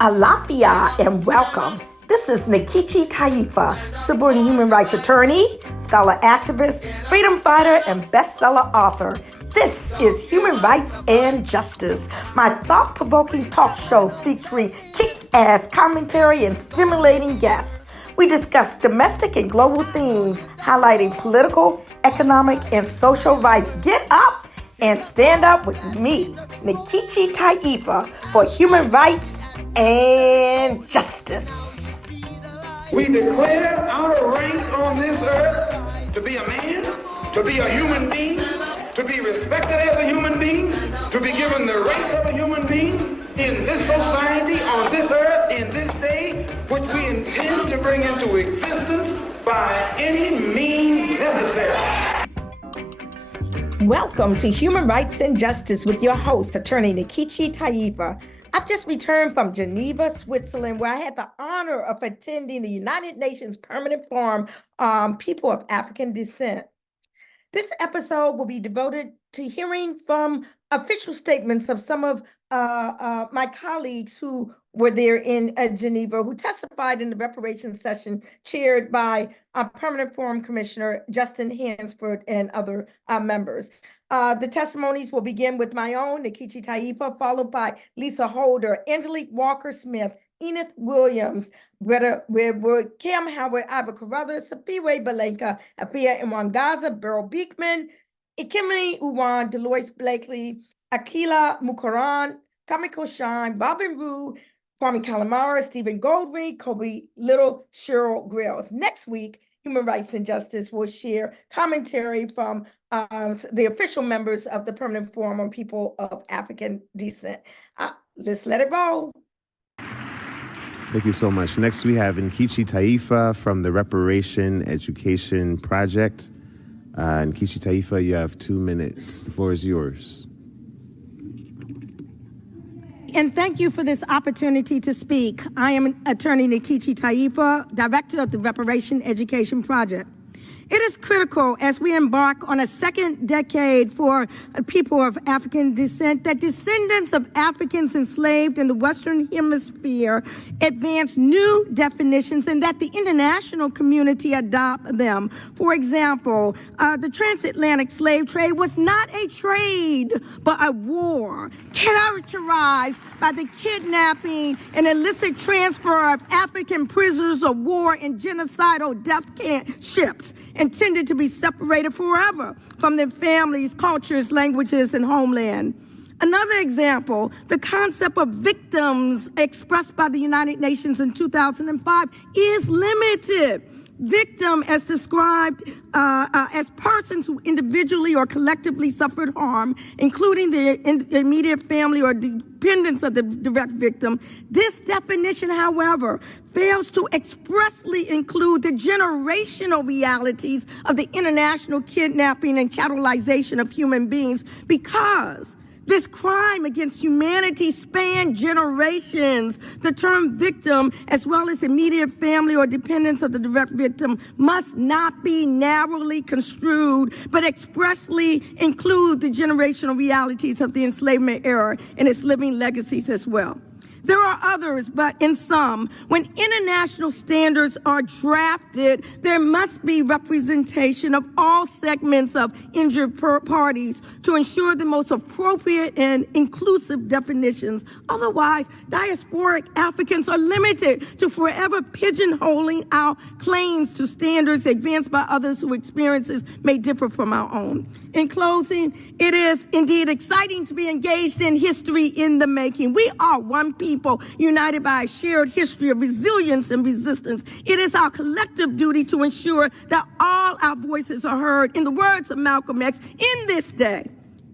Alafia and welcome. This is Nkechi Taifa, civil and human rights attorney, scholar activist, freedom fighter, and bestseller author. This is Human Rights and Justice, my thought-provoking talk show featuring kick-ass commentary and stimulating guests. We discuss domestic and global themes, highlighting political, economic, and social rights. Get up and stand up with me, Nkechi Taifa, for human rights and justice. We declare our rank on this earth to be a man, to be a human being, to be respected as a human being, to be given the rights of a human being in this society, on this earth, in this day, which we intend to bring into existence by any means necessary. Welcome to Human Rights and Justice with your host, attorney Nkechi Taifa. I've just returned from Geneva, Switzerland, where I had the honor of attending the United Nations Permanent Forum on People of African Descent. This episode will be devoted to hearing from official statements of some of my colleagues who were there in Geneva, who testified in the reparations session chaired by Permanent Forum Commissioner Justin Hansford and other members. The testimonies will begin with my own, Nkechi Taifa, followed by Lisa Holder, Angelique Walker-Smith, Enith Williams, Britta Redwood, Kamm Howard, Iva Carruthers, Siphiwe Baleka, Efia Nwanganza, Beryl Biekman, Ekemini Uwan, Delois Blakely, Akilah Mukarran, Tomiko Shine, Robin Rue, Kwame Kalimara, Stephen Goldring, Kobi Little, Cheryl Grills. Next week, Human Rights and Justice will share commentary from the official members of the Permanent Forum on People of African Descent. Let's let it roll. Thank you so much. Next, we have Nkechi Taifa from the Reparation Education Project. Nkechi Taifa, you have 2 minutes. The floor is yours. And thank you for this opportunity to speak. I am attorney Nkechi Taifa, director of the Reparation Education Project. It is critical as we embark on a second decade for people of African descent that descendants of Africans enslaved in the Western Hemisphere advance new definitions and that the international community adopt them. For example, the transatlantic slave trade was not a trade, but a war characterized by the kidnapping and illicit transfer of African prisoners of war in genocidal death ships, intended to be separated forever from their families, cultures, languages, and homeland. Another example, the concept of victims expressed by the United Nations in 2005 is limited. Victim, as described as persons who individually or collectively suffered harm, including their immediate family or dependents of the direct victim. This definition, however, fails to expressly include the generational realities of the international kidnapping and chattelization of human beings, because this crime against humanity spanned generations. The term victim, as well as immediate family or dependents of the direct victim, must not be narrowly construed, but expressly include the generational realities of the enslavement era and its living legacies as well. There are others, but in some, when international standards are drafted, there must be representation of all segments of injured parties to ensure the most appropriate and inclusive definitions. Otherwise, diasporic Africans are limited to forever pigeonholing our claims to standards advanced by others whose experiences may differ from our own. In closing, it is indeed exciting to be engaged in history in the making. We are one people united by a shared history of resilience and resistance. It is our collective duty to ensure that all our voices are heard. In the words of Malcolm X, in this day,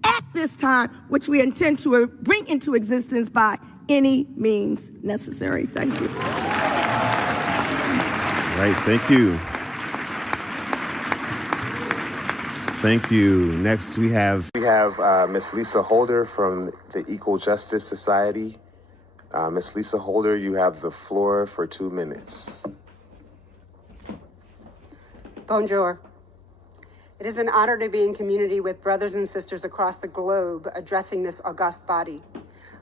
at this time, which we intend to bring into existence by any means necessary. Thank you. Right, thank you. Thank you. Next, we have Miss Lisa Holder from the Equal Justice Society. Miss Lisa Holder, you have the floor for 2 minutes. Bonjour. It is an honor to be in community with brothers and sisters across the globe addressing this august body.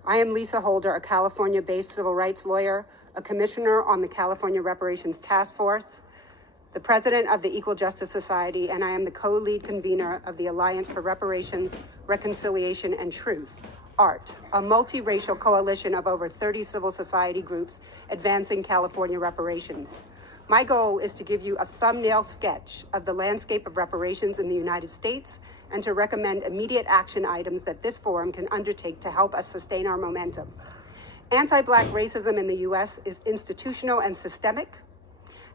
I am Lisa Holder, a California-based civil rights lawyer, a commissioner on the California Reparations Task Force, the president of the Equal Justice Society, and I am the co-lead convener of the Alliance for Reparations, Reconciliation, and Truth, ART, a multiracial coalition of over 30 civil society groups advancing California reparations. My goal is to give you a thumbnail sketch of the landscape of reparations in the United States and to recommend immediate action items that this forum can undertake to help us sustain our momentum. Anti-Black racism in the U.S. is institutional and systemic,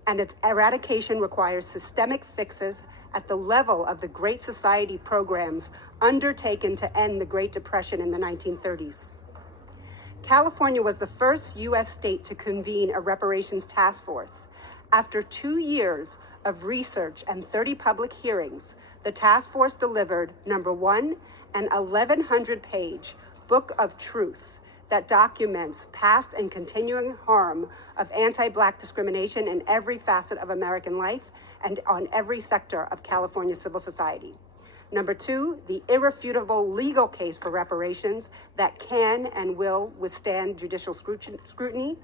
and its eradication requires systemic fixes at the level of the Great Society programs undertaken to end the Great Depression in the 1930s. California was the first U.S. state to convene a reparations task force. After 2 years of research and 30 public hearings, the task force delivered, number one, an 1,100-page book of truth that documents past and continuing harm of anti-Black discrimination in every facet of American life and on every sector of California civil society. Number two, the irrefutable legal case for reparations that can and will withstand judicial scrutiny.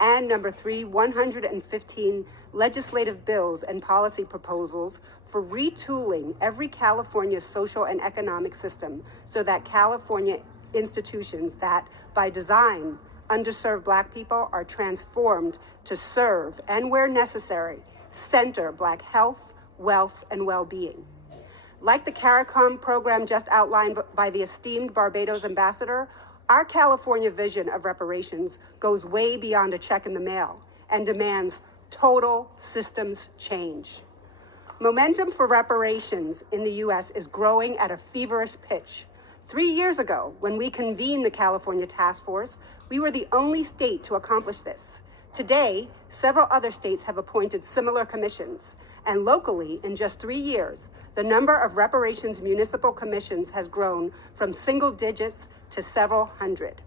And number three, 115 legislative bills and policy proposals for retooling every California social and economic system so that California institutions that, by design, underserved Black people are transformed to serve and, where necessary, center Black health, wealth, and well-being. Like the CARICOM program just outlined by the esteemed Barbados ambassador, our California vision of reparations goes way beyond a check in the mail and demands total systems change. Momentum for reparations in the U.S. is growing at a feverish pitch. 3 years ago, when we convened the California Task Force, we were the only state to accomplish this. Today, several other states have appointed similar commissions, and locally, in just 3 years, the number of reparations municipal commissions has grown from single digits to several hundred.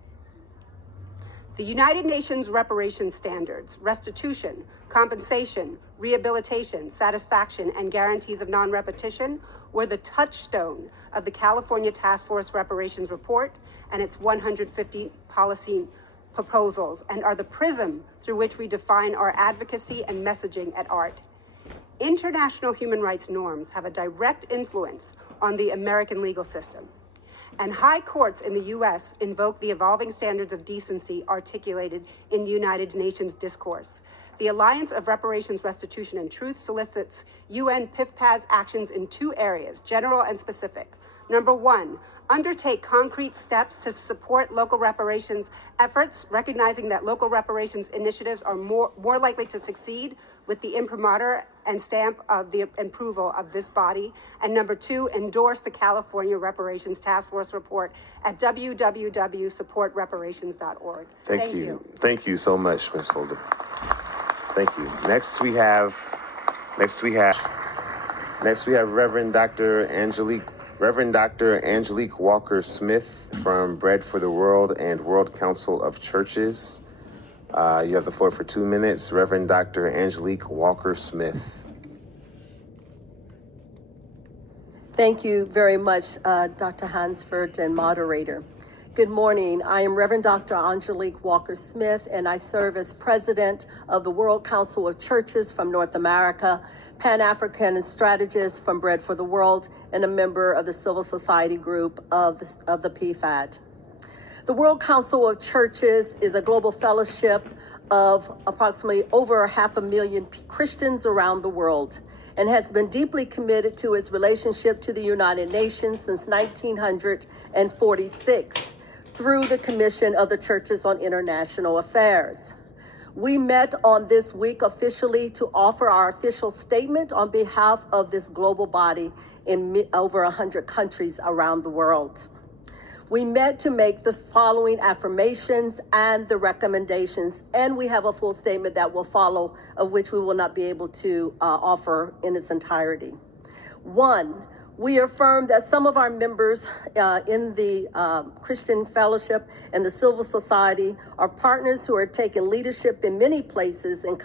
The United Nations reparations standards, restitution, compensation, rehabilitation, satisfaction, and guarantees of non-repetition were the touchstone of the California Task Force Reparations Report and its 150 policy proposals, and are the prism through which we define our advocacy and messaging at ART. International human rights norms have a direct influence on the American legal system, and high courts in the U.S. invoke the evolving standards of decency articulated in United Nations discourse. The Alliance of Reparations, Restitution, and Truth solicits UN PIFPA's actions in 2 areas, general and specific. Number one, undertake concrete steps to support local reparations efforts, recognizing that local reparations initiatives are more likely to succeed with the imprimatur and stamp of the approval of this body. And number two, endorse the California Reparations Task Force report at www.supportreparations.org. Thank you. Thank you so much, Ms. Holder. Thank you. Next we have Reverend Dr. Angelique Walker-Smith from Bread for the World and World Council of Churches. You have the floor for 2 minutes. Reverend Dr. Angelique Walker-Smith. Thank you very much, Dr. Hansford and moderator. Good morning. I am Reverend Dr. Angelique Walker-Smith, and I serve as president of the World Council of Churches from North America, Pan-African strategist from Bread for the World, and a member of the civil society group of the PFAD. The World Council of Churches is a global fellowship of approximately over 500,000 Christians around the world, and has been deeply committed to its relationship to the United Nations since 1946 through the Commission of the Churches on International Affairs. We met on this week officially to offer our official statement on behalf of this global body in over 100 countries around the world. We met to make the following affirmations and the recommendations, and we have a full statement that will follow, of which we will not be able to offer in its entirety. 1, we affirm that some of our members in the Christian Fellowship and the civil society are partners who are taking leadership in many places in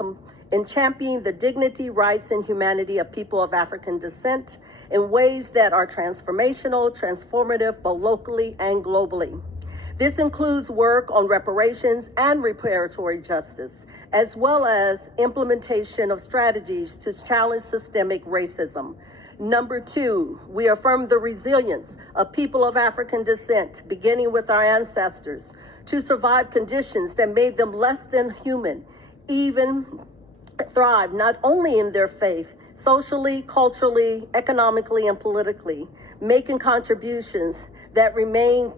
championing the dignity, rights, and humanity of people of African descent in ways that are transformational, transformative, both locally and globally. This includes work on reparations and reparatory justice, as well as implementation of strategies to challenge systemic racism. Number 2, we affirm the resilience of people of African descent, beginning with our ancestors, to survive conditions that made them less than human, even thrive not only in their faith, socially, culturally, economically, and politically, making contributions that remain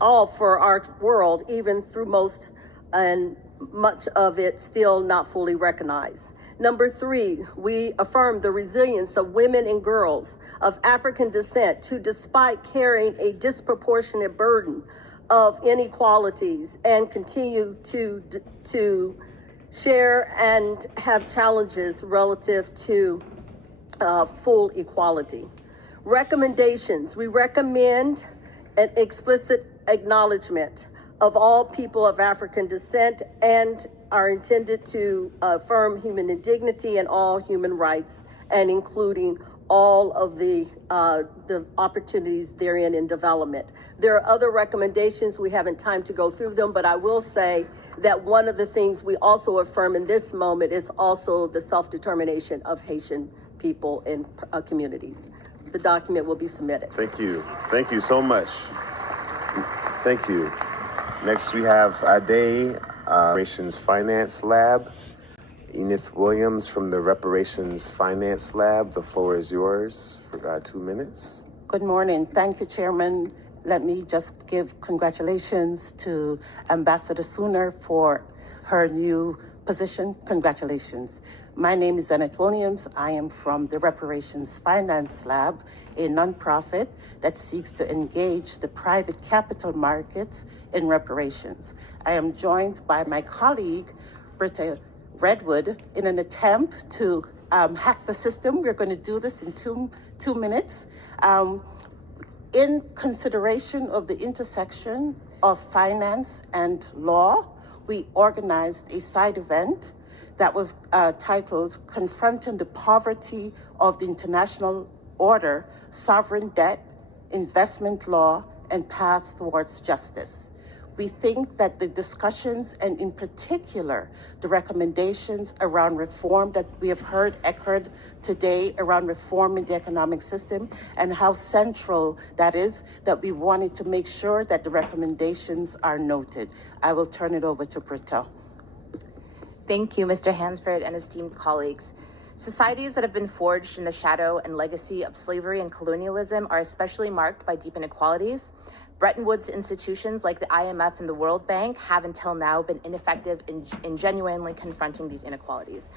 all for our world, even through most and much of it still not fully recognized. Number 3, we affirm the resilience of women and girls of African descent who, despite carrying a disproportionate burden of inequalities and continue to share and have challenges relative to full equality. Recommendations, we recommend an explicit acknowledgement of all people of African descent and are intended to affirm human dignity and all human rights, and including all of the opportunities therein in development. There are other recommendations. We haven't time to go through them, but I will say that one of the things we also affirm in this moment is also the self-determination of Haitian people and communities. The document will be submitted. Thank you. Thank you so much. Thank you. Next, we have Ade, Reparations Finance Lab. Enith Williams from the Reparations Finance Lab. The floor is yours for 2 minutes. Good morning. Thank you, Chairman. Let me just give congratulations to Ambassador Sooner for her new position. Congratulations. My name is Annette Williams. I am from the Reparations Finance Lab, a nonprofit that seeks to engage the private capital markets in reparations. I am joined by my colleague, Britta Redwood, in an attempt to hack the system. We're going to do this in two minutes. In consideration of the intersection of finance and law, we organized a side event that was titled Confronting the Poverty of the International Order, Sovereign Debt, Investment Law, and Paths Towards Justice. We think that the discussions, and in particular, the recommendations around reform that we have heard echoed today around reforming the economic system, and how central that is, that we wanted to make sure that the recommendations are noted. I will turn it over to Britta. Thank you, Mr. Hansford and esteemed colleagues. Societies that have been forged in the shadow and legacy of slavery and colonialism are especially marked by deep inequalities. Bretton Woods institutions like the IMF and the World Bank have until now been ineffective in genuinely confronting these inequalities.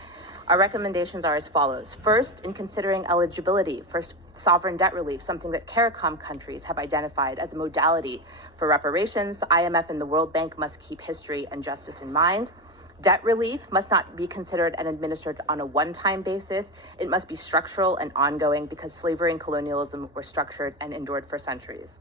Our recommendations are as follows. First, in considering eligibility for sovereign debt relief, something that CARICOM countries have identified as a modality for reparations, the IMF and the World Bank must keep history and justice in mind. Debt relief must not be considered and administered on a one-time basis. It must be structural and ongoing, because slavery and colonialism were structured and endured for centuries.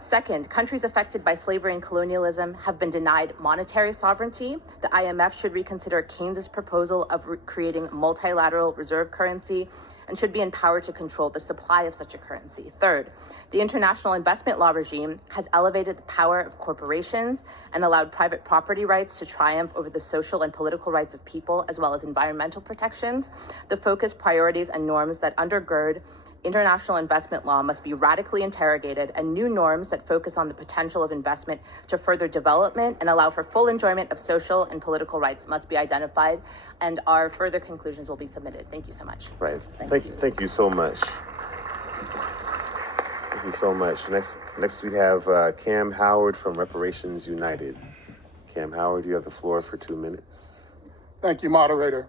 Second, countries affected by slavery and colonialism have been denied monetary sovereignty. The IMF should reconsider Keynes's proposal of creating multilateral reserve currency and should be empowered to control the supply of such a currency. Third, the international investment law regime has elevated the power of corporations and allowed private property rights to triumph over the social and political rights of people, as well as environmental protections. The focus, priorities, and norms that undergird international investment law must be radically interrogated, and new norms that focus on the potential of investment to further development and allow for full enjoyment of social and political rights must be identified, and our further conclusions will be submitted. Thank you so much. Right. Thank you so much. Thank you so much. Next we have Kamm Howard from Reparations United. Kamm Howard, you have the floor for 2 minutes. Thank you, moderator.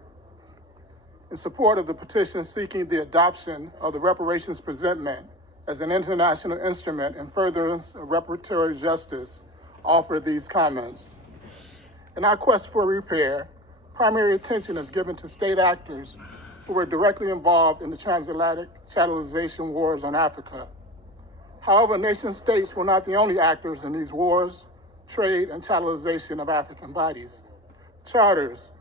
In support of the petition seeking the adoption of the reparations presentment as an international instrument in furtherance of reparatory justice, offer these comments. In our quest for repair, primary attention is given to state actors who were directly involved in the transatlantic chattelization wars on Africa. However, nation states were not the only actors in these wars, trade, and chattelization of African bodies. Charters,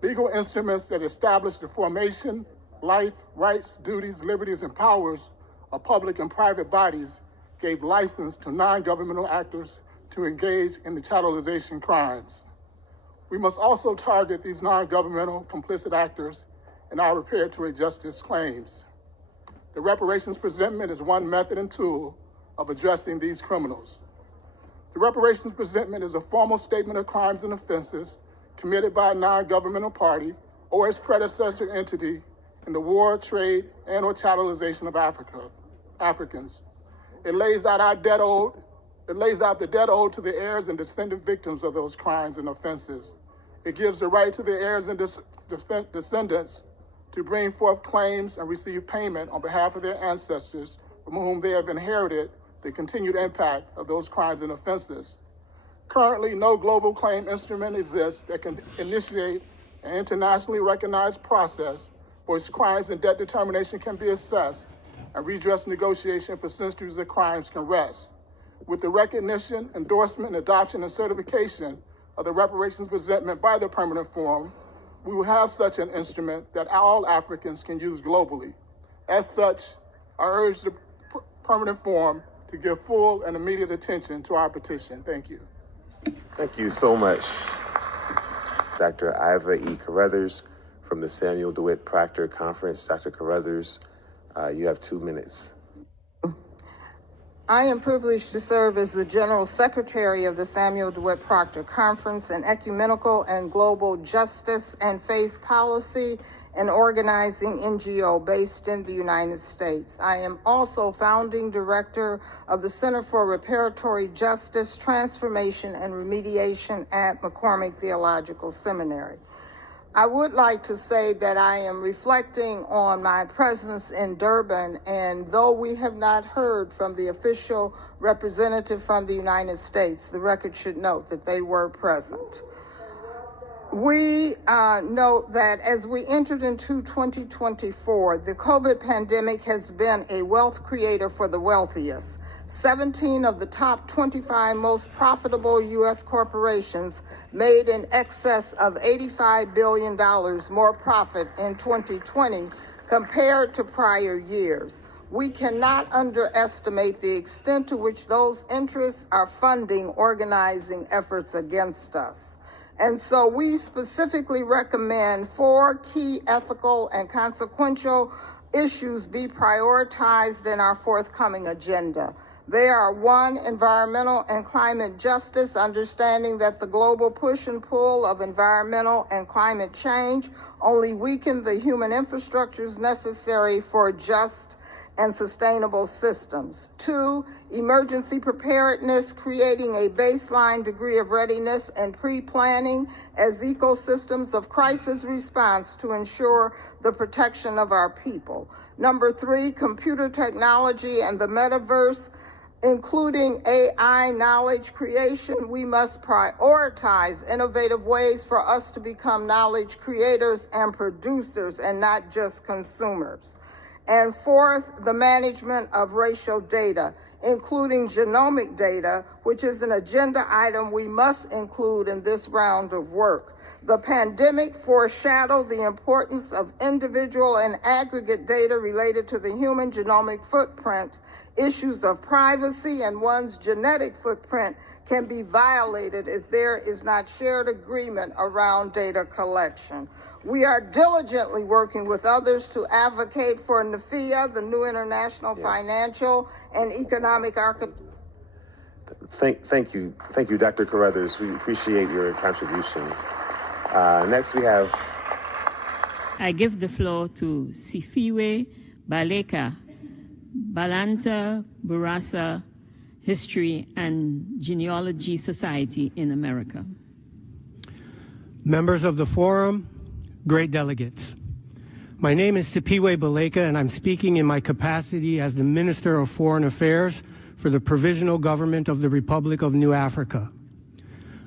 legal instruments that establish the formation, life, rights, duties, liberties, and powers of public and private bodies, gave license to non-governmental actors to engage in the chattelization crimes. We must also target these non-governmental complicit actors in our reparatory justice claims. The reparations presentment is one method and tool of addressing these criminals. The reparations presentment is a formal statement of crimes and offenses committed by a non-governmental party or its predecessor entity in the war, trade, and/or chattelization of Africans. It lays out the debt owed to the heirs and descendant victims of those crimes and offenses. It gives the right to the heirs and descendants to bring forth claims and receive payment on behalf of their ancestors from whom they have inherited the continued impact of those crimes and offenses. Currently, no global claim instrument exists that can initiate an internationally recognized process for which crimes and debt determination can be assessed and redress negotiation for centuries of crimes can rest. With the recognition, endorsement, adoption, and certification of the reparations presentment by the Permanent Forum, we will have such an instrument that all Africans can use globally. As such, I urge the Permanent Forum to give full and immediate attention to our petition. Thank you. Thank you so much, Dr. Iva E. Carruthers from the Samuel DeWitt Proctor Conference. Dr. Carruthers, you have 2 minutes. I am privileged to serve as the General Secretary of the Samuel DeWitt Proctor Conference in Ecumenical and Global Justice and Faith Policy, an organizing NGO based in the United States. I am also founding director of the Center for Reparatory Justice, Transformation, and Remediation at McCormick Theological Seminary. I would like to say that I am reflecting on my presence in Durban, and though we have not heard from the official representative from the United States, the record should note that they were present. We note that as we entered into 2024, the COVID pandemic has been a wealth creator for the wealthiest. 17 of the top 25 most profitable U.S. corporations made in excess of $85 billion more profit in 2020 compared to prior years. We cannot underestimate the extent to which those interests are funding organizing efforts against us. And so we specifically recommend 4 key ethical and consequential issues be prioritized in our forthcoming agenda. They are 1, environmental and climate justice, understanding that the global push and pull of environmental and climate change only weaken the human infrastructures necessary for just and sustainable systems. 2, emergency preparedness, creating a baseline degree of readiness and pre-planning as ecosystems of crisis response to ensure the protection of our people. Number 3, computer technology and the metaverse, including AI knowledge creation. We must prioritize innovative ways for us to become knowledge creators and producers and not just consumers. And 4th, the management of racial data, including genomic data, which is an agenda item we must include in this round of work. The pandemic foreshadowed the importance of individual and aggregate data related to the human genomic footprint. Issues of privacy and one's genetic footprint can be violated if there is not shared agreement around data collection. We are diligently working with others to advocate for NFIA, the new international financial and economic architecture. Thank you, Dr. Carruthers. We appreciate your contributions. Next we have... I give the floor to Siphiwe Baleka, Balanta Burasa History and Genealogy Society in America. Members of the forum, great delegates. My name is Siphiwe Baleka, and I'm speaking in my capacity as the Minister of Foreign Affairs for the Provisional Government of the Republic of New Africa.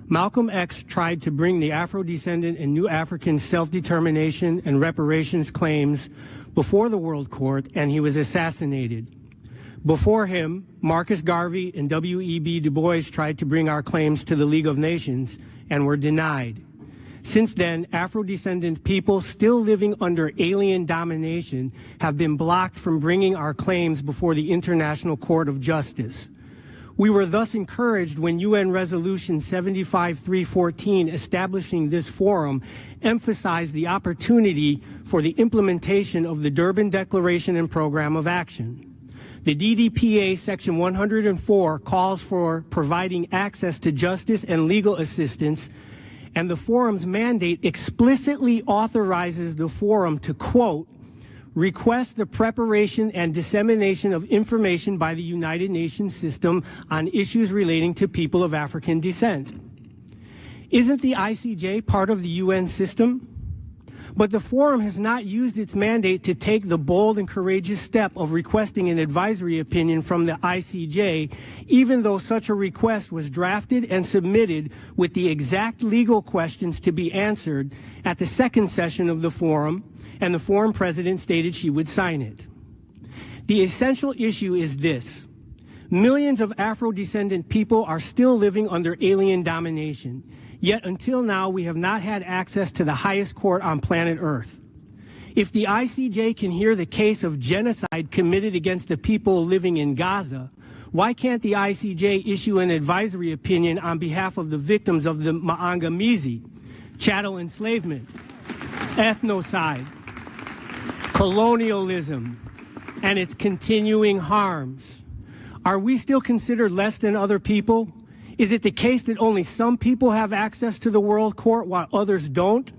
Malcolm X tried to bring the Afro-descendant and New African self-determination and reparations claims before the World Court, and he was assassinated. Before him, Marcus Garvey and W.E.B. Du Bois tried to bring our claims to the League of Nations and were denied. Since then, Afro-descendant people still living under alien domination have been blocked from bringing our claims before the International Court of Justice. We were thus encouraged when UN Resolution 75-314 establishing this forum emphasized the opportunity for the implementation of the Durban Declaration and Program of Action. The DDPA Section 104 calls for providing access to justice and legal assistance, and the forum's mandate explicitly authorizes the forum to, quote, request the preparation and dissemination of information by the United Nations system on issues relating to people of African descent. Isn't the ICJ part of the UN system? But the forum has not used its mandate to take the bold and courageous step of requesting an advisory opinion from the ICJ, even though such a request was drafted and submitted with the exact legal questions to be answered at the second session of the forum, and the forum president stated she would sign it. The essential issue is this. Millions of Afro-descendant people are still living under alien domination. Yet until now, we have not had access to the highest court on planet Earth. If the ICJ can hear the case of genocide committed against the people living in Gaza, why can't the ICJ issue an advisory opinion on behalf of the victims of the Maangamizi, chattel enslavement, ethnocide, colonialism, and its continuing harms? Are we still considered less than other people? Is it the case that only some people have access to the World Court while others don't?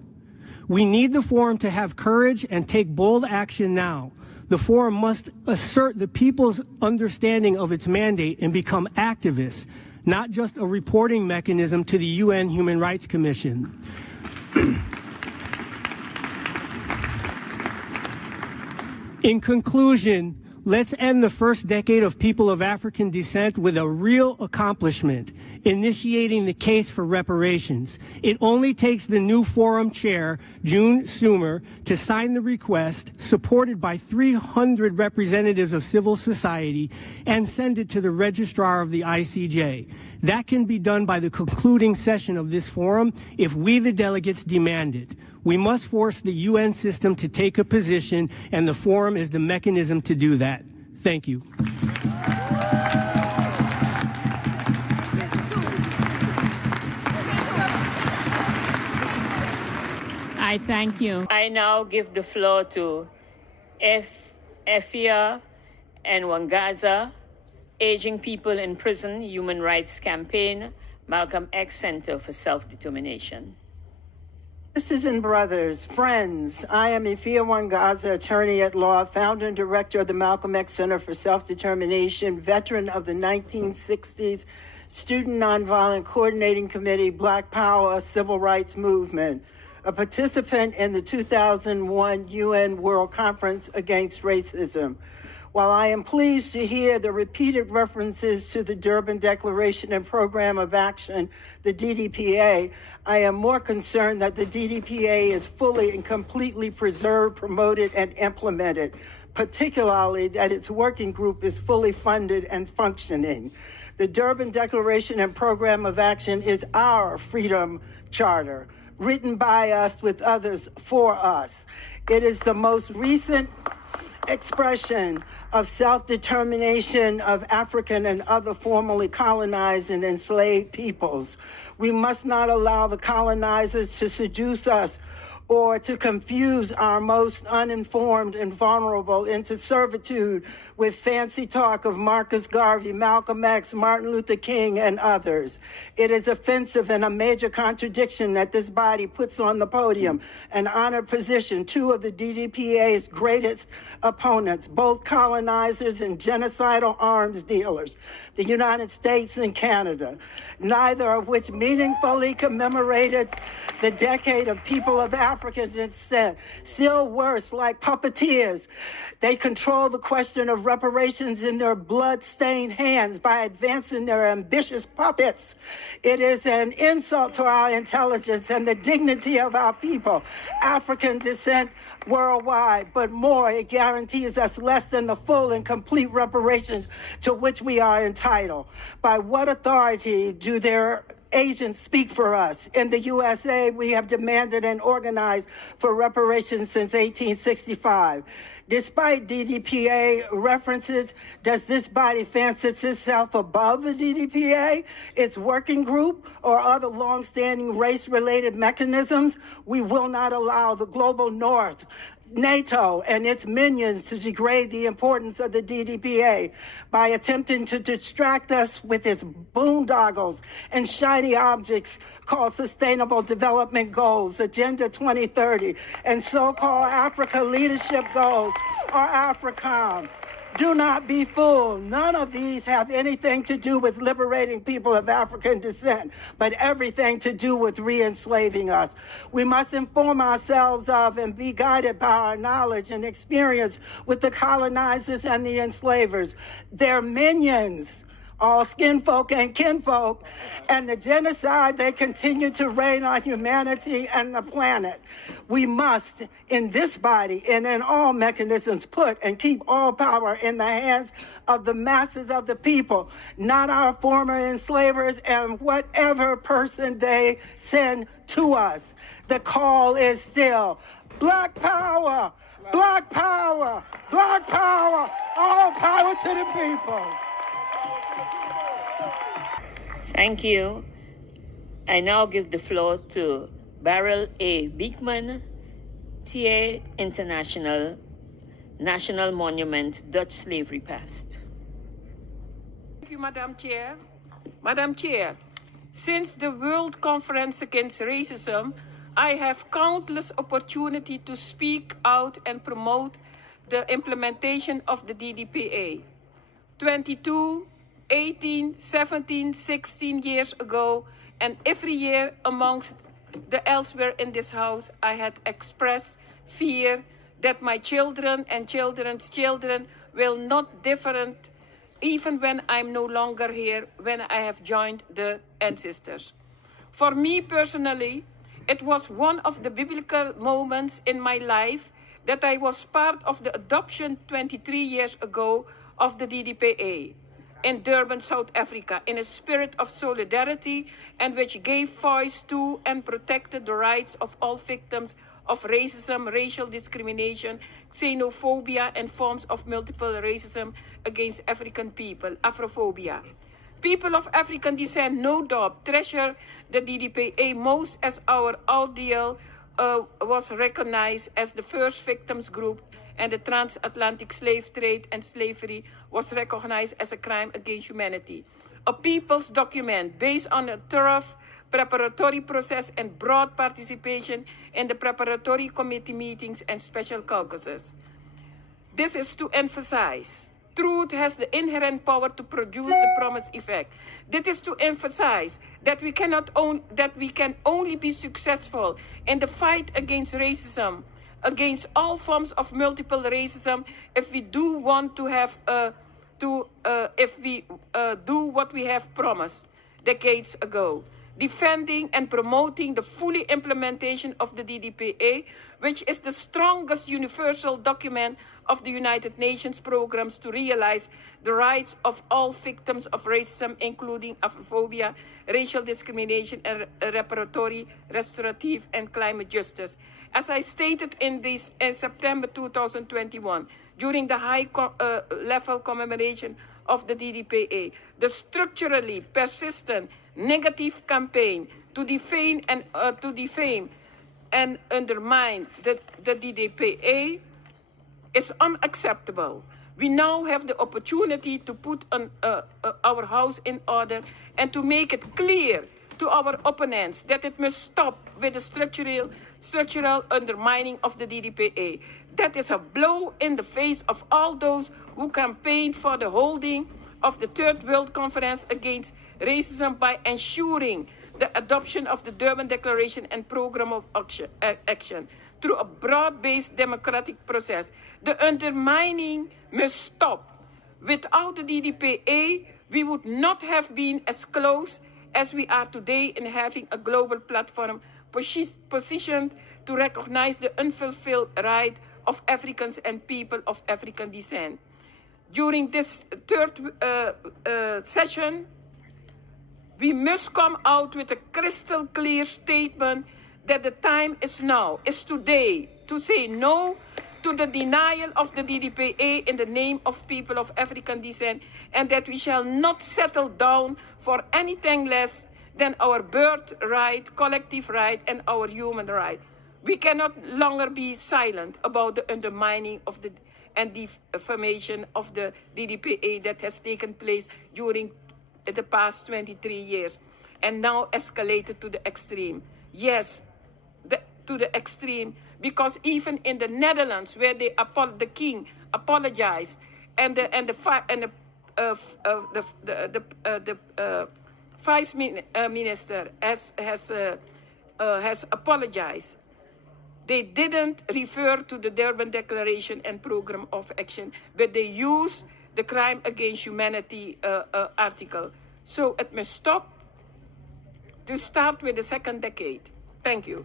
We need the forum to have courage and take bold action now. The forum must assert the people's understanding of its mandate and become activists, not just a reporting mechanism to the UN Human Rights Commission. In conclusion, let's end the first decade of people of African descent with a real accomplishment, initiating the case for reparations. It only takes the new forum chair, June Sumer, to sign the request, supported by 300 representatives of civil society, and send it to the registrar of the ICJ. That can be done by the concluding session of this forum if we, the delegates, demand it. We must force the UN system to take a position, and the forum is the mechanism to do that. Thank you. I thank you. I now give the floor to Efia Nwanganza, Aging People in Prison Human Rights Campaign, Malcolm X Center for Self-Determination. Sisters and brothers, friends, I am Efia Nwanganza, attorney at law, founder and director of the Malcolm X Center for Self-Determination, veteran of the 1960s Student Nonviolent Coordinating Committee, Black Power, Civil Rights Movement, a participant in the 2001 UN World Conference Against Racism. While I am pleased to hear the repeated references to the Durban Declaration and Program of Action, the DDPA, I am more concerned that the DDPA is fully and completely preserved, promoted, and implemented, particularly that its working group is fully funded and functioning. The Durban Declaration and Program of Action is our freedom charter, written by us with others for us. It is the most recent expression of self-determination of African and other formerly colonized and enslaved peoples. We must not allow the colonizers to seduce us or to confuse our most uninformed and vulnerable into servitude with fancy talk of Marcus Garvey, Malcolm X, Martin Luther King, and others. It is offensive and a major contradiction that this body puts on the podium an honored position two of the DDPA's greatest opponents, both colonizers and genocidal arms dealers, the United States and Canada, neither of which meaningfully commemorated the decade of people of African descent. Still worse, like puppeteers, they control the question of reparations in their blood-stained hands by advancing their ambitious puppets. It is an insult to our intelligence and the dignity of our people, African descent worldwide, but more, it guarantees us less than the full and complete reparations to which we are entitled. By what authority do their Asians speak for us. In the USA, we have demanded and organized for reparations since 1865. Despite DDPA references, does this body fancy itself above the DDPA, its working group, or other long-standing race-related mechanisms? We will not allow the global north, NATO, and its minions to degrade the importance of the DDPA by attempting to distract us with its boondoggles and shiny objects called Sustainable Development Goals, Agenda 2030, and so-called Africa Leadership Goals, or AFRICOM. Do not be fooled. None of these have anything to do with liberating people of African descent, but everything to do with re-enslaving us. We must inform ourselves of and be guided by our knowledge and experience with the colonizers and the enslavers. They're minions, all skinfolk and kinfolk, and the genocide they continue to rain on humanity and the planet. We must, in this body and in all mechanisms, put and keep all power in the hands of the masses of the people, not our former enslavers and whatever person they send to us. The call is still Black power, Black power, Black power, all power to the people. Thank you. I now give the floor to Beryl A. Biekman, TA International, National Monument, Dutch Slavery Past. Thank you, Madam Chair. Madam Chair, since the World Conference Against Racism, I have countless opportunity to speak out and promote the implementation of the DDPA. 22, 18, 17, 16 years ago, and every year amongst the elsewhere in this house, I had expressed fear that my children and children's children will not different even when I'm no longer here, when I have joined the ancestors. For me personally, it was one of the biblical moments in my life that I was part of the adoption 23 years ago of the DDPA. In Durban, South Africa, in a spirit of solidarity and which gave voice to and protected the rights of all victims of racism, racial discrimination, xenophobia, and forms of multiple racism against African people, Afrophobia. People of African descent, no doubt, treasure the DDPA most as our ideal was recognized as the first victims group, and the transatlantic slave trade and slavery was recognized as a crime against humanity. A people's document based on a thorough preparatory process and broad participation in the preparatory committee meetings and special caucuses. This is to emphasize truth has the inherent power to produce the promised effect. This is to emphasize that we can only be successful in the fight against racism, against all forms of multiple racism, if we do want to have do what we have promised decades ago, defending and promoting the fully implementation of the DDPA, which is the strongest universal document of the United Nations programs to realize the rights of all victims of racism, including Afrophobia, racial discrimination, and reparatory, restorative, and climate justice. As I stated in September 2021, during the high-level commemoration of the DDPA, the structurally persistent negative campaign to defame and undermine the DDPA is unacceptable. We now have the opportunity to put our house in order and to make it clear to our opponents that it must stop with the structural undermining of the DDPA. That is a blow in the face of all those who campaigned for the holding of the Third World Conference Against Racism by ensuring the adoption of the Durban Declaration and Program of Action through a broad-based democratic process. The undermining must stop. Without the DDPA, we would not have been as close as we are today in having a global platform positioned to recognize the unfulfilled right of Africans and people of African descent. During this third session, We must come out with a crystal clear statement that the time is now, is today, to say no to the denial of the DDPA in the name of people of African descent, and that we shall not settle down for anything less than our birthright, collective right, and our human right. We cannot longer be silent about the undermining of the and defamation of the DDPA that has taken place during the past 23 years and now escalated to the extreme. Yes, to the extreme, because even in the Netherlands, where the king apologized, and the vice minister has apologized, they didn't refer to the Durban Declaration and Program of Action, but they used the Crime Against Humanity article. So it must stop. To start with the second decade. Thank you.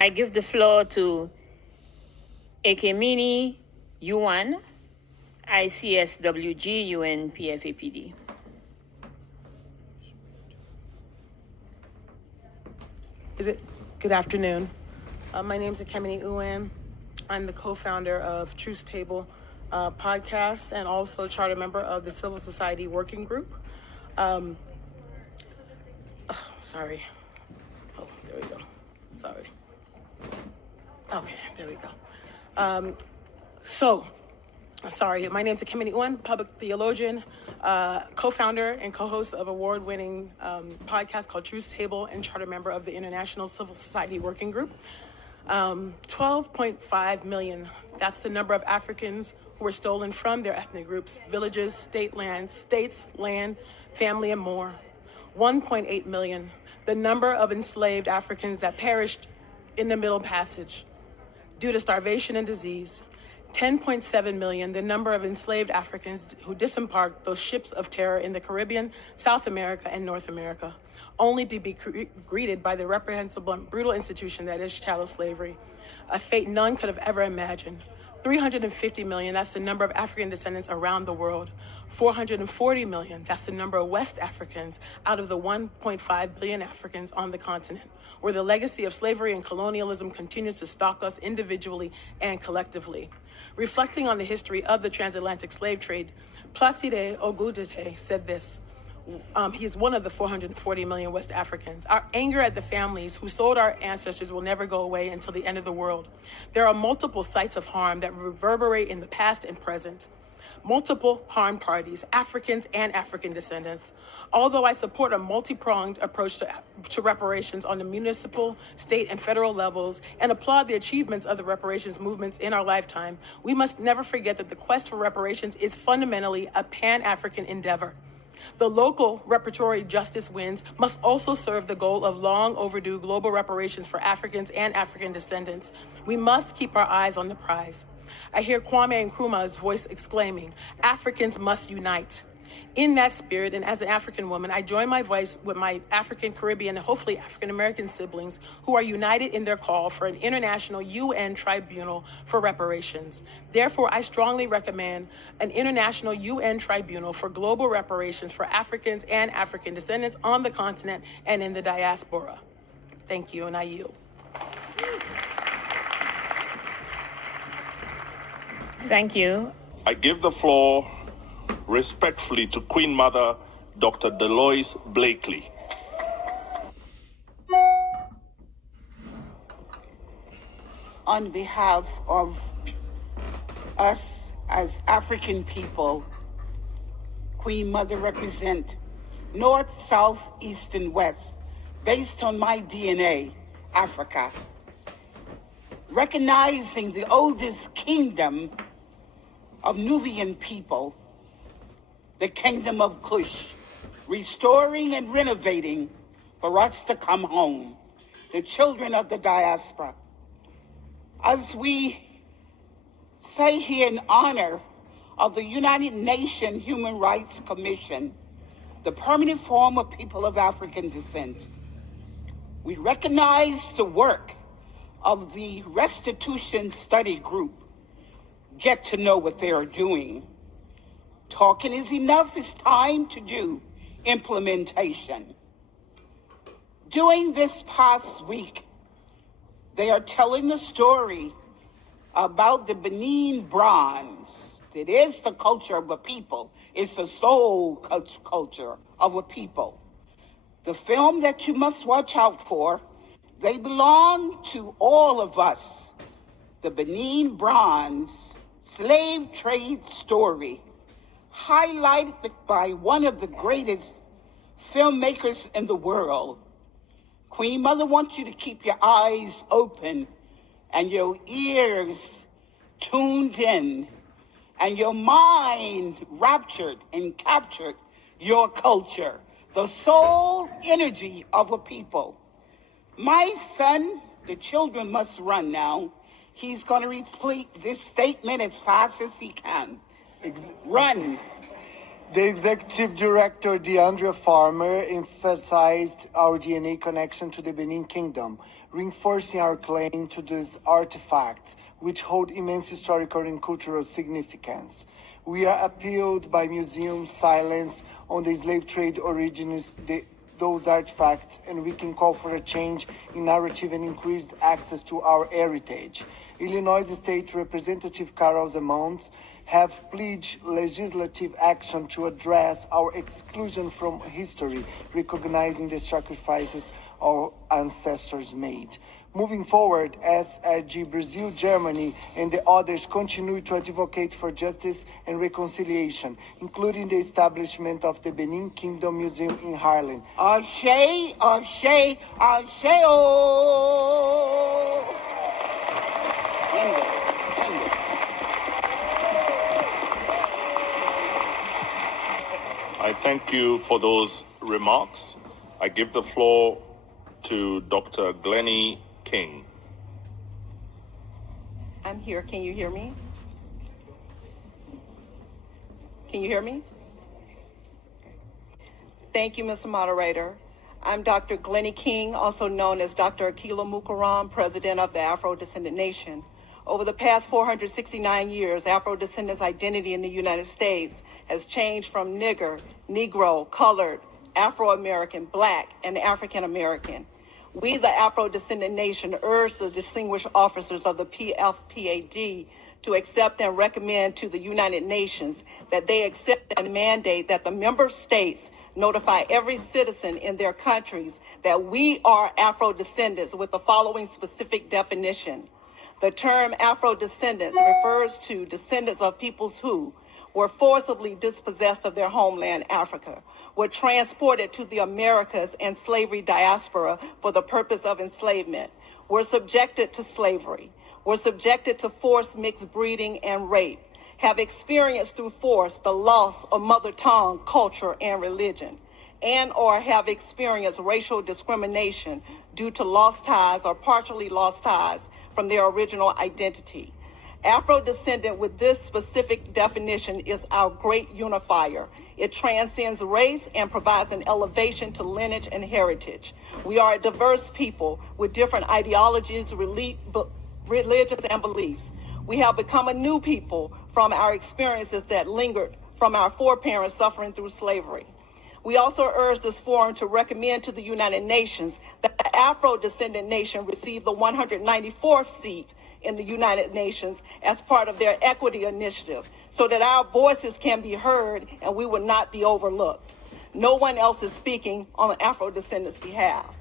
I give the floor to Ekemini Uwan, ICSWG UN PFAPD. Good afternoon. My name is Ekemini Uwan. I'm the co-founder of Truth Table podcast and also charter member of the Civil Society Working Group. Sorry. Oh, there we go. Sorry. Okay, there we go. Sorry, my name is Ekemini Uwan, public theologian, co-founder and co-host of award-winning podcast called Truth Table and charter member of the International Civil Society Working Group. 12.5 million, that's the number of Africans who were stolen from their ethnic groups, villages, states, land, family, and more. 1.8 million, the number of enslaved Africans that perished in the Middle Passage due to starvation and disease. 10.7 million, the number of enslaved Africans who disembarked those ships of terror in the Caribbean, South America, and North America, only to be greeted by the reprehensible and brutal institution that is chattel slavery, a fate none could have ever imagined. 350 million, that's the number of African descendants around the world. 440 million, that's the number of West Africans out of the 1.5 billion Africans on the continent, where the legacy of slavery and colonialism continues to stalk us individually and collectively. Reflecting on the history of the transatlantic slave trade, Placide Ogudete said this. He is one of the 440 million West Africans. Our anger at the families who sold our ancestors will never go away until the end of the world. There are multiple sites of harm that reverberate in the past and present. Multiple harmed parties, Africans and African descendants. Although I support a multi-pronged approach to reparations on the municipal, state, and federal levels and applaud the achievements of the reparations movements in our lifetime, we must never forget that the quest for reparations is fundamentally a pan-African endeavor. The local reparatory justice wins must also serve the goal of long overdue global reparations for Africans and African descendants. We must keep our eyes on the prize. I hear Kwame Nkrumah's voice exclaiming, Africans must unite. In that spirit, and as an African woman, I join my voice with my African, Caribbean, and hopefully African-American siblings who are united in their call for an international UN tribunal for reparations. Therefore, I strongly recommend an international UN tribunal for global reparations for Africans and African descendants on the continent and in the diaspora. Thank you, and I yield. Thank you. I give the floor respectfully to Queen Mother, Dr. Delois Blakely. On behalf of us as African people, Queen Mother represent North, South, East, and West, based on my DNA, Africa. Recognizing the oldest kingdom of Nubian people, the kingdom of Kush, restoring and renovating for us to come home, the children of the diaspora. As we say here in honor of the United Nations Human Rights Commission, the permanent forum of people of African descent, we recognize the work of the Restitution Study Group, get to know what they are doing. Talking is enough. It's time to do implementation. During this past week, they are telling the story about the Benin bronze. It is the culture of a people. It's the soul culture of a people. The film that you must watch out for, they belong to all of us. The Benin bronze slave trade story, highlighted by one of the greatest filmmakers in the world. Queen Mother wants you to keep your eyes open and your ears tuned in and your mind raptured and captured your culture, the soul energy of a people. My son, the children must run now. He's going to repeat this statement as fast as he can. Run. The Executive Director, DeAndre Farmer, emphasized our DNA connection to the Benin Kingdom, reinforcing our claim to these artifacts, which hold immense historical and cultural significance. We are appealed by museum silence on the slave trade origins, those artifacts, and we can call for a change in narrative and increased access to our heritage. Illinois State Representative Carol Zemons have pledged legislative action to address our exclusion from history, recognizing the sacrifices our ancestors made. Moving forward, SRG Brazil, Germany, and the others continue to advocate for justice and reconciliation, including the establishment of the Benin Kingdom Museum in Harlem. Ashe, ashe, ashe, oh. I thank you for those remarks. I give the floor to Dr. Glennie King. I'm here. Can you hear me? Can you hear me? Thank you, Mr. Moderator. I'm Dr. Glennie King, also known as Dr. Akilah Mukarran, President of the AfroDescendant Nation. Over the past 469 years, Afro-descendants' identity in the United States has changed from nigger, Negro, colored, Afro-American, Black, and African-American. We, the Afro-Descendant Nation, urge the distinguished officers of the PFPAD to accept and recommend to the United Nations that they accept and mandate that the member states notify every citizen in their countries that we are Afro-descendants with the following specific definition. The term Afro-descendants refers to descendants of peoples who were forcibly dispossessed of their homeland, Africa, were transported to the Americas and slavery diaspora for the purpose of enslavement, were subjected to slavery, were subjected to forced mixed breeding and rape, have experienced through force the loss of mother tongue, culture, and religion, and or have experienced racial discrimination due to lost ties or partially lost ties from their original identity. Afro-descendant with this specific definition is our great unifier. It transcends race and provides an elevation to lineage and heritage. We are a diverse people with different ideologies, religions, and beliefs. We have become a new people from our experiences that lingered from our foreparents suffering through slavery. We also urge this forum to recommend to the United Nations that the Afro-Descendant Nation receive the 194th seat in the United Nations as part of their equity initiative so that our voices can be heard and we will not be overlooked. No one else is speaking on the Afro-descendants' behalf.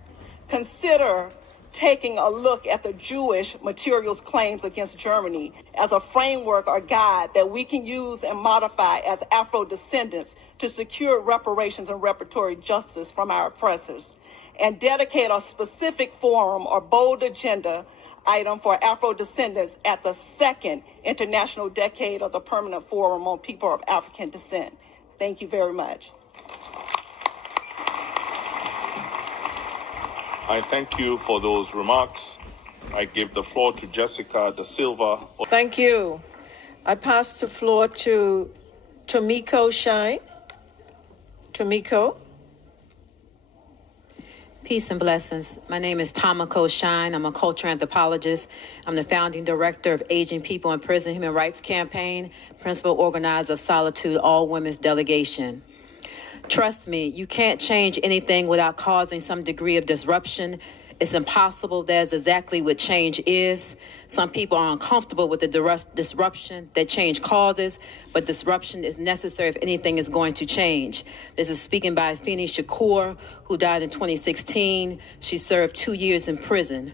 Consider taking a look at the Jewish materials claims against Germany as a framework or guide that we can use and modify as Afro-descendants to secure reparations and reparatory justice from our oppressors, and dedicate a specific forum or bold agenda item for Afro-descendants at the second International Decade of the Permanent Forum on People of African Descent. Thank you very much. I thank you for those remarks. I give the floor to Jessica Da Silva. Thank you. I pass the floor to Tomiko Shine. Tomiko. Peace and blessings. My name is Tomiko Shine. I'm a cultural anthropologist. I'm the founding director of Aging People in Prison Human Rights Campaign, principal organizer of Solitude All Women's Delegation. Trust me, you can't change anything without causing some degree of disruption. It's impossible. That's exactly what change is. Some people are uncomfortable with the disruption that change causes, but disruption is necessary if anything is going to change. This is speaking by Afeni Shakur, who died in 2016. She served 2 years in prison.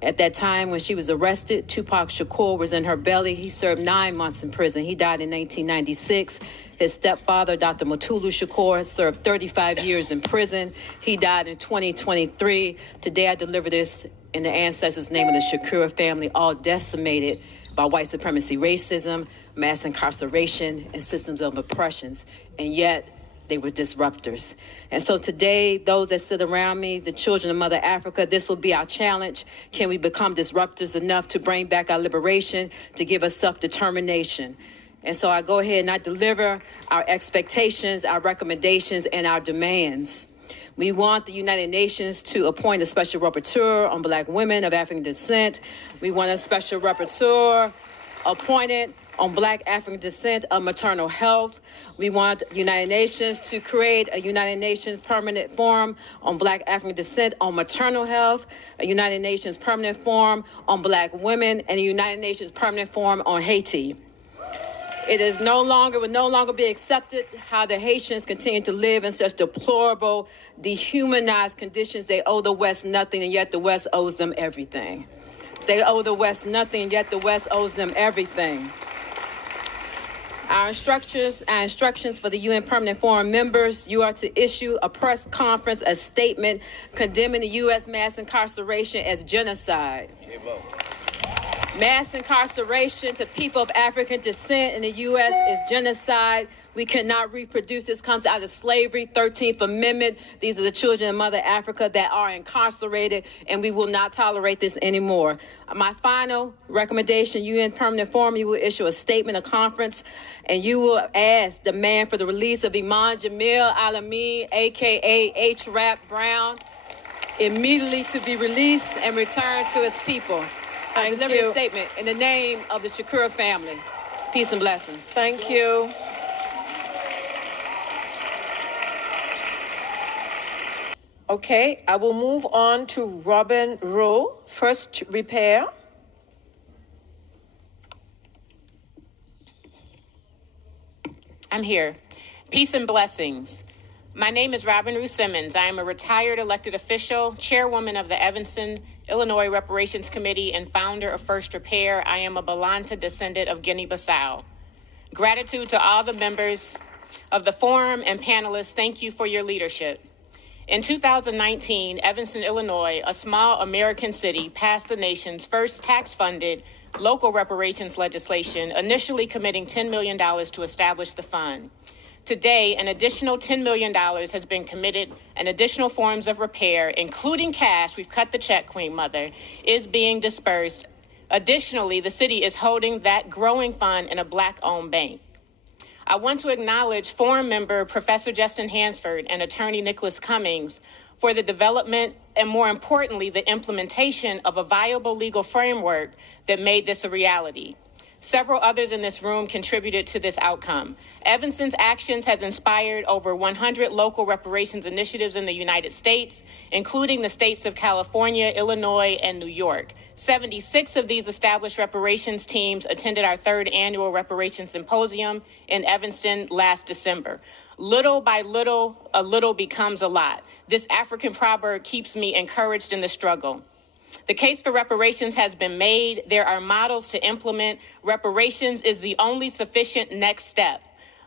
At that time when she was arrested, Tupac Shakur was in her belly. He served 9 months in prison. He died in 1996. His stepfather, Dr. Mutulu Shakur, served 35 years in prison. He died in 2023. Today I deliver this in the ancestors' name of the Shakur family, all decimated by white supremacy, racism, mass incarceration, and systems of oppressions. And yet, they were disruptors. And so today, those that sit around me, the children of Mother Africa, this will be our challenge. Can we become disruptors enough to bring back our liberation, to give us self-determination? And so I go ahead and I deliver our expectations, our recommendations, and our demands. We want the United Nations to appoint a special rapporteur on Black women of African descent. We want a special rapporteur appointed on Black African descent of maternal health. We want the United Nations to create a United Nations permanent forum on Black African descent on maternal health, a United Nations permanent forum on Black women, and a United Nations permanent forum on Haiti. It will no longer be accepted how the Haitians continue to live in such deplorable, dehumanized conditions. They owe the West nothing, and yet the West owes them everything. They owe the West nothing, and yet the West owes them everything. Our instructions for the UN Permanent Forum members, you are to issue a press conference, a statement condemning the U.S. mass incarceration as genocide. Mass incarceration to people of African descent in the U.S. is genocide. We cannot reproduce. This comes out of slavery, 13th Amendment. These are the children of Mother Africa that are incarcerated, and we will not tolerate this anymore. My final recommendation, UN Permanent Forum, you will issue a statement, a conference, and you will demand for the release of Iman Jamil Alami, a.k.a. H-Rap Brown, immediately to be released and returned to his people. I deliver this statement in the name of the Shakur family. Peace and blessings. Thank you. Okay, I will move on to Robin Rowe, First Repair. I'm here. Peace and blessings. My name is Robin R Simmons. I am a retired elected official, chairwoman of the Evanston, Illinois Reparations Committee, and founder of First Repair. I am a Balanta descendant of Guinea-Bissau. Gratitude to all the members of the forum and panelists. Thank you for your leadership. In 2019, Evanston, Illinois, a small American city, passed the nation's first tax-funded local reparations legislation, initially committing $10 million to establish the fund. Today, an additional $10 million has been committed, and additional forms of repair, including cash, we've cut the check, Queen Mother, is being dispersed. Additionally, the city is holding that growing fund in a Black-owned bank. I want to acknowledge forum member Professor Justin Hansford and attorney Nicholas Cummings for the development and, more importantly, the implementation of a viable legal framework that made this a reality. Several others in this room contributed to this outcome. Evanston's actions has inspired over 100 local reparations initiatives in the United States, including the states of California, Illinois, and New York. 76 of these established reparations teams attended our third annual reparations symposium in Evanston last December. Little by little, a little becomes a lot. This African proverb keeps me encouraged in the struggle. The case for reparations has been made. There are models to implement. Reparations is the only sufficient next step.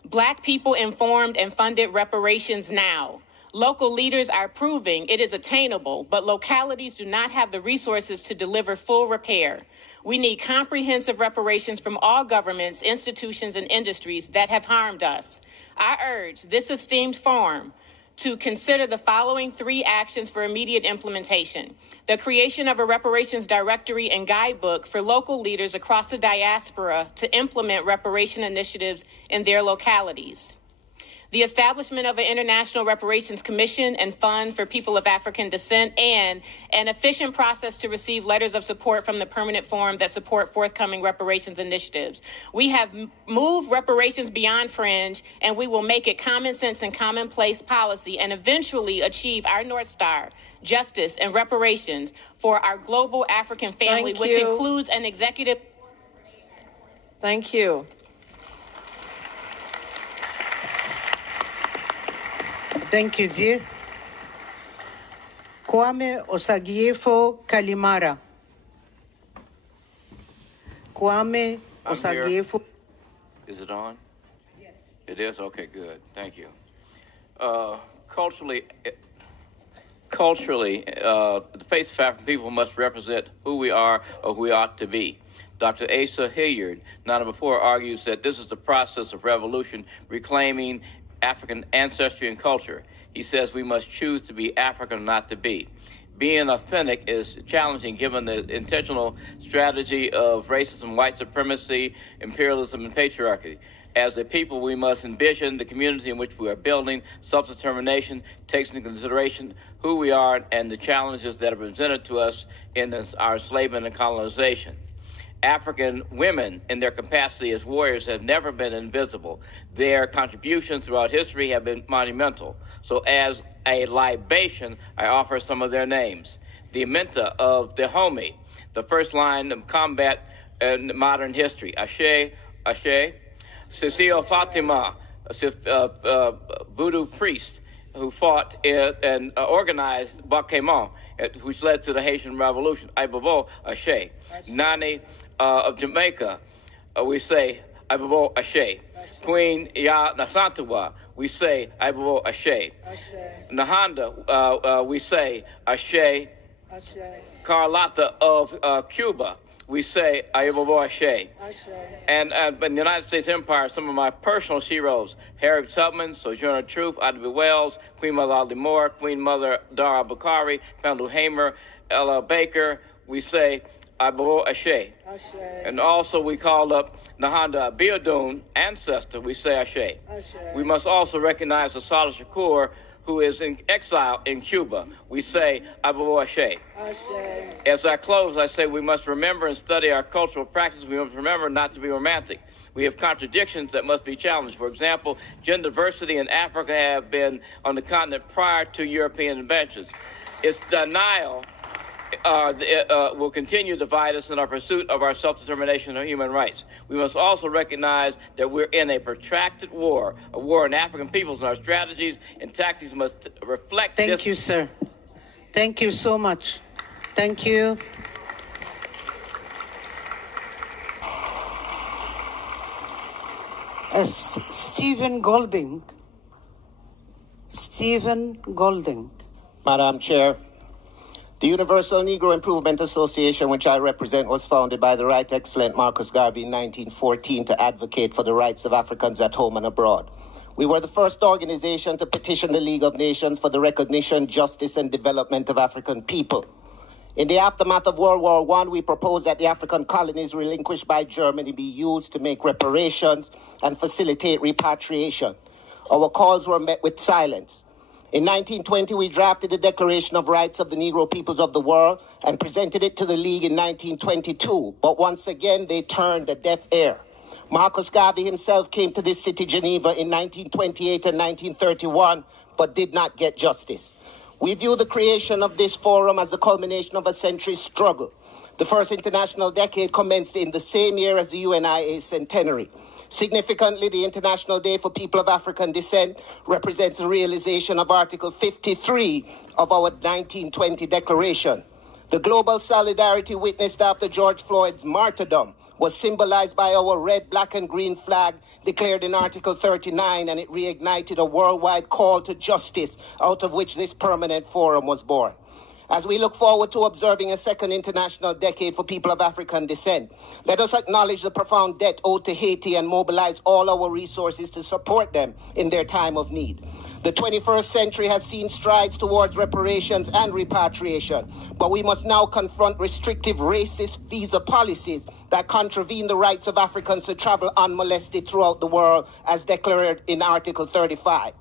Black people informed and funded reparations now. Local leaders are proving it is attainable, but localities do not have the resources to deliver full repair. We need comprehensive reparations from all governments, institutions, and industries that have harmed us. I urge this esteemed forum to consider the following 3 actions for immediate implementation: the creation of a reparations directory and guidebook for local leaders across the diaspora to implement reparation initiatives in their localities; the establishment of an International Reparations Commission and Fund for People of African Descent, and an efficient process to receive letters of support from the Permanent Forum that support forthcoming reparations initiatives. We have moved reparations beyond fringe, and we will make it common sense and commonplace policy and eventually achieve our North Star, justice and reparations for our global African family, which includes an executive. Thank you. Thank you, dear. Kwame Kalimara. Kwame Osagiefo. Is it on? Yes. It is? Okay, good. Thank you. Culturally, the face of African people must represent who we are or who we ought to be. Dr. Asa Hilliard, not before, argues that this is the process of revolution reclaiming African ancestry and culture. He says we must choose to be African or not to be. Being authentic is challenging given the intentional strategy of racism, white supremacy, imperialism, and patriarchy. As a people, we must envision the community in which we are building. Self-determination takes into consideration who we are and the challenges that are presented to us in our enslavement and colonization. African women in their capacity as warriors have never been invisible. Their contributions throughout history have been monumental. So as a libation, I offer some of their names. The Aminta of Dahomey, the first line of combat in modern history. Ashe, Cecile Fatima, voodoo priest who fought and organized Bakémon, which led to the Haitian Revolution. Ibobo Ashe. Nani of Jamaica, we say Ibobo Ashe. Queen Ya Nasantua, we say Ibobo Ashe. Nahanda, we say Ashe. Carlotta of Cuba, we say Ibobo Ashe. And in the United States Empire, some of my personal heroes, Harriet Tubman, Sojourner Truth, Ida B. Wells, Queen Mother Audley Moore, Queen Mother Dara Bakari, Pendle Hamer, Ella Baker, we say Ibobo Ashe. And also we call up Nahanda Abiodun, ancestor, we say Ashe. We must also recognize Assata Shakur, who is in exile in Cuba. We say Ibobo Ashe. As I close, I say we must remember and study our cultural practices. We must remember not to be romantic. We have contradictions that must be challenged. For example, gender diversity in Africa have been on the continent prior to European inventions. Its denial will continue to divide us in our pursuit of our self-determination and human rights. We must also recognize that we're in a protracted war, a war in African peoples, and our strategies and tactics must reflect this. Thank you, sir. Thank you so much. Thank you. Stephen Golding. Madam Chair, the Universal Negro Improvement Association, which I represent, was founded by the Right Excellent Marcus Garvey in 1914 to advocate for the rights of Africans at home and abroad. We were the first organization to petition the League of Nations for the recognition, justice, and development of African people. In the aftermath of World War I, we proposed that the African colonies relinquished by Germany be used to make reparations and facilitate repatriation. Our calls were met with silence. In 1920, we drafted the Declaration of Rights of the Negro Peoples of the World and presented it to the League in 1922. But once again, they turned a deaf ear. Marcus Garvey himself came to this city, Geneva, in 1928 and 1931, but did not get justice. We view the creation of this forum as the culmination of a century's struggle. The first international decade commenced in the same year as the UNIA centenary. Significantly, the International Day for People of African Descent represents the realization of Article 53 of our 1920 Declaration. The global solidarity witnessed after George Floyd's martyrdom was symbolized by our red, black, and green flag declared in Article 39, and it reignited a worldwide call to justice, out of which this permanent forum was born. As we look forward to observing a second international decade for people of African descent, let us acknowledge the profound debt owed to Haiti and mobilize all our resources to support them in their time of need. The 21st century has seen strides towards reparations and repatriation, but we must now confront restrictive racist visa policies that contravene the rights of Africans to travel unmolested throughout the world as declared in Article 35.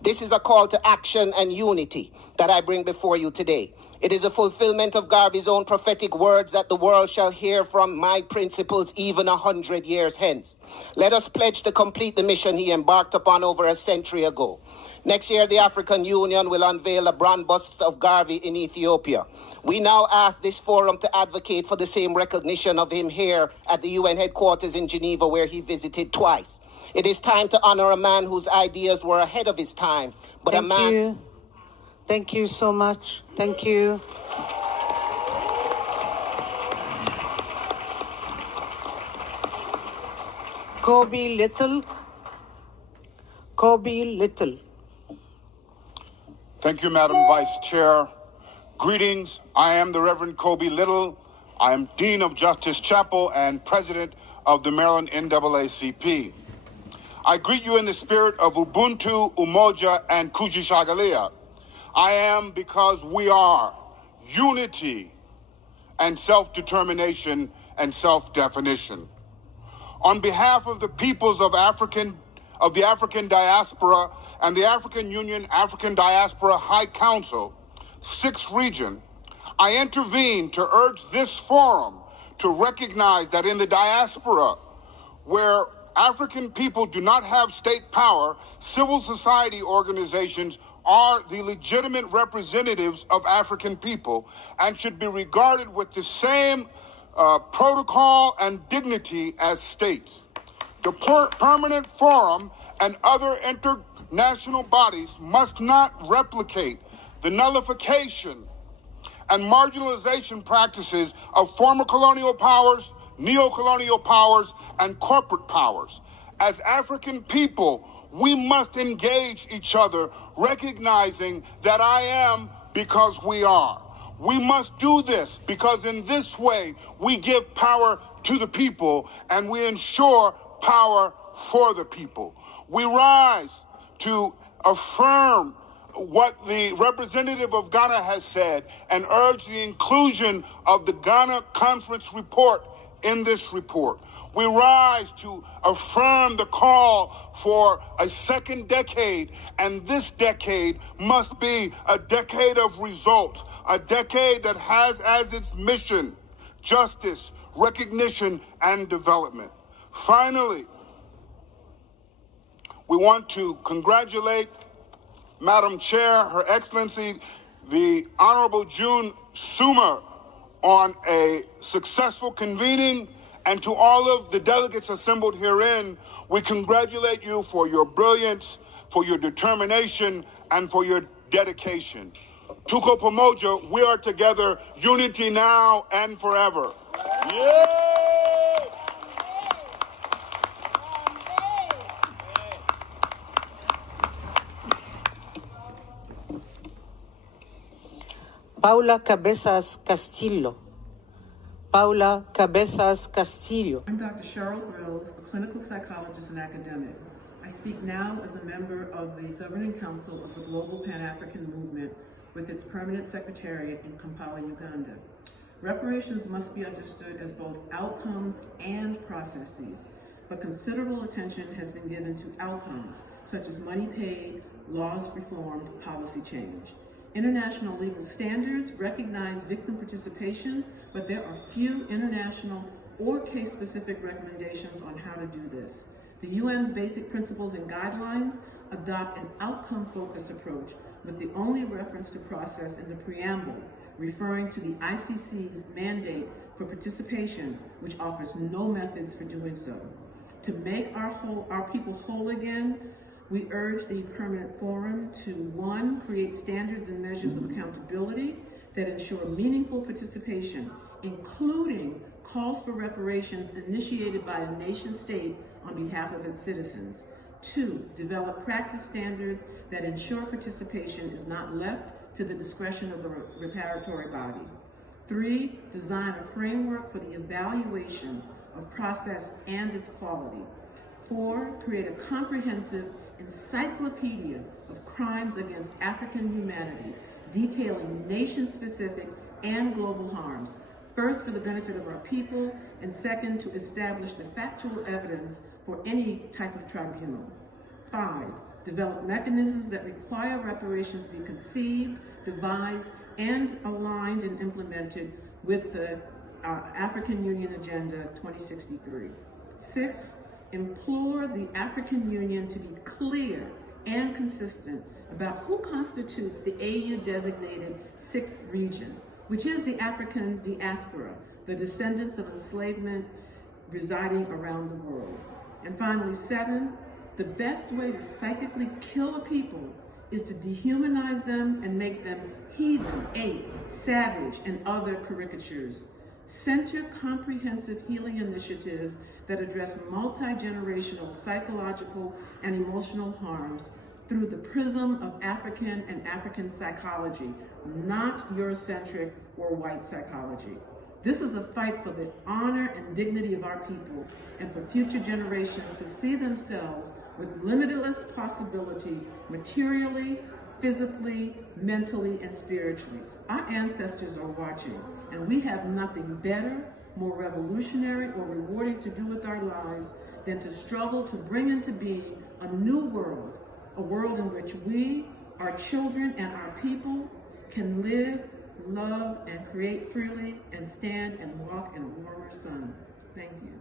This is a call to action and unity that I bring before you today. It is a fulfillment of Garvey's own prophetic words that the world shall hear from my principles even 100 years hence. Let us pledge to complete the mission he embarked upon over a century ago. Next year, the African Union will unveil a bronze bust of Garvey in Ethiopia. We now ask this forum to advocate for the same recognition of him here at the UN headquarters in Geneva, where he visited twice. It is time to honor a man whose ideas were ahead of his time, but Thank you. Thank you so much. Thank you. Kobi Little. Kobi Little. Thank you, Madam Vice Chair. Greetings. I am the Reverend Kobi Little. I am Dean of Justice Chapel and President of the Maryland NAACP. I greet you in the spirit of Ubuntu, Umoja, and Kujishagalia. I am because we are unity and self-determination and self-definition. On behalf of the peoples of the African diaspora and the African Union African Diaspora High Council, 6th region, I intervene to urge this forum to recognize that in the diaspora, where African people do not have state power, civil society organizations are the legitimate representatives of African people and should be regarded with the same protocol and dignity as states. The Permanent Forum and other international bodies must not replicate the nullification and marginalization practices of former colonial powers, neo-colonial powers, and corporate powers. As African people, we must engage each other, recognizing that I am because we are. We must do this because in this way, we give power to the people and we ensure power for the people. We rise to affirm what the representative of Ghana has said and urge the inclusion of the Ghana Conference report in this report. We rise to affirm the call for a second decade, and this decade must be a decade of results, a decade that has as its mission justice, recognition, and development. Finally, we want to congratulate Madam Chair, Her Excellency, the Honorable June Soomer, on a successful convening, and to all of the delegates assembled herein, we congratulate you for your brilliance, for your determination, and for your dedication. Tuko Pamoja, we are together, unity now and forever. Yeah! Paula Cabezas Castillo. Paula Cabezas Castillo. I'm Dr. Cheryl Grills, a clinical psychologist and academic. I speak now as a member of the Governing Council of the Global Pan-African Movement with its permanent secretariat in Kampala, Uganda. Reparations must be understood as both outcomes and processes, but considerable attention has been given to outcomes, such as money paid, laws reformed, policy change. International legal standards recognize victim participation, but there are few international or case-specific recommendations on how to do this. The UN's basic principles and guidelines adopt an outcome-focused approach, with the only reference to process in the preamble, referring to the ICC's mandate for participation, which offers no methods for doing so. To make our people whole again, we urge the Permanent Forum to, 1, create standards and measures of accountability that ensure meaningful participation, including calls for reparations initiated by a nation state on behalf of its citizens. 2, develop practice standards that ensure participation is not left to the discretion of the reparatory body. 3, design a framework for the evaluation of process and its quality. 4, create a comprehensive encyclopedia of crimes against African humanity, detailing nation-specific and global harms. First, for the benefit of our people, and second, to establish the factual evidence for any type of tribunal. 5, develop mechanisms that require reparations be conceived, devised, and aligned and implemented with the African Union Agenda 2063. 6, implore the African Union to be clear and consistent about who constitutes the AU-designated 6th region, which is the African diaspora, the descendants of enslavement residing around the world. And finally, 7, the best way to psychically kill a people is to dehumanize them and make them heathen, ape, savage, and other caricatures. Center comprehensive healing initiatives that address multi-generational psychological and emotional harms through the prism of African and African psychology, not Eurocentric or white psychology. This is a fight for the honor and dignity of our people and for future generations to see themselves with limitless possibility materially, physically, mentally, and spiritually. Our ancestors are watching, and we have nothing better, more revolutionary, or rewarding to do with our lives than to struggle to bring into being a new world, a world in which we, our children, and our people can live, love, and create freely and stand and walk in a warmer sun. Thank you.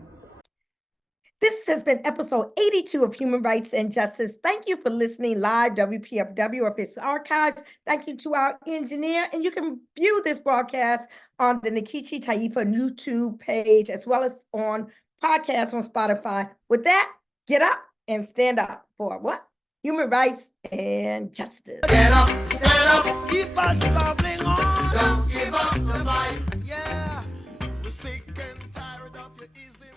This has been episode 82 of Human Rights and Justice. Thank you for listening live, WPFW, or if it's archives. Thank you to our engineer. And you can view this broadcast on the Nkechi Taifa YouTube page, as well as on podcasts on Spotify. With that, get up and stand up for what? Human rights and justice. Get up, stand up, keep us traveling on. Don't give up the fight. Yeah, we're sick and tired of your ism.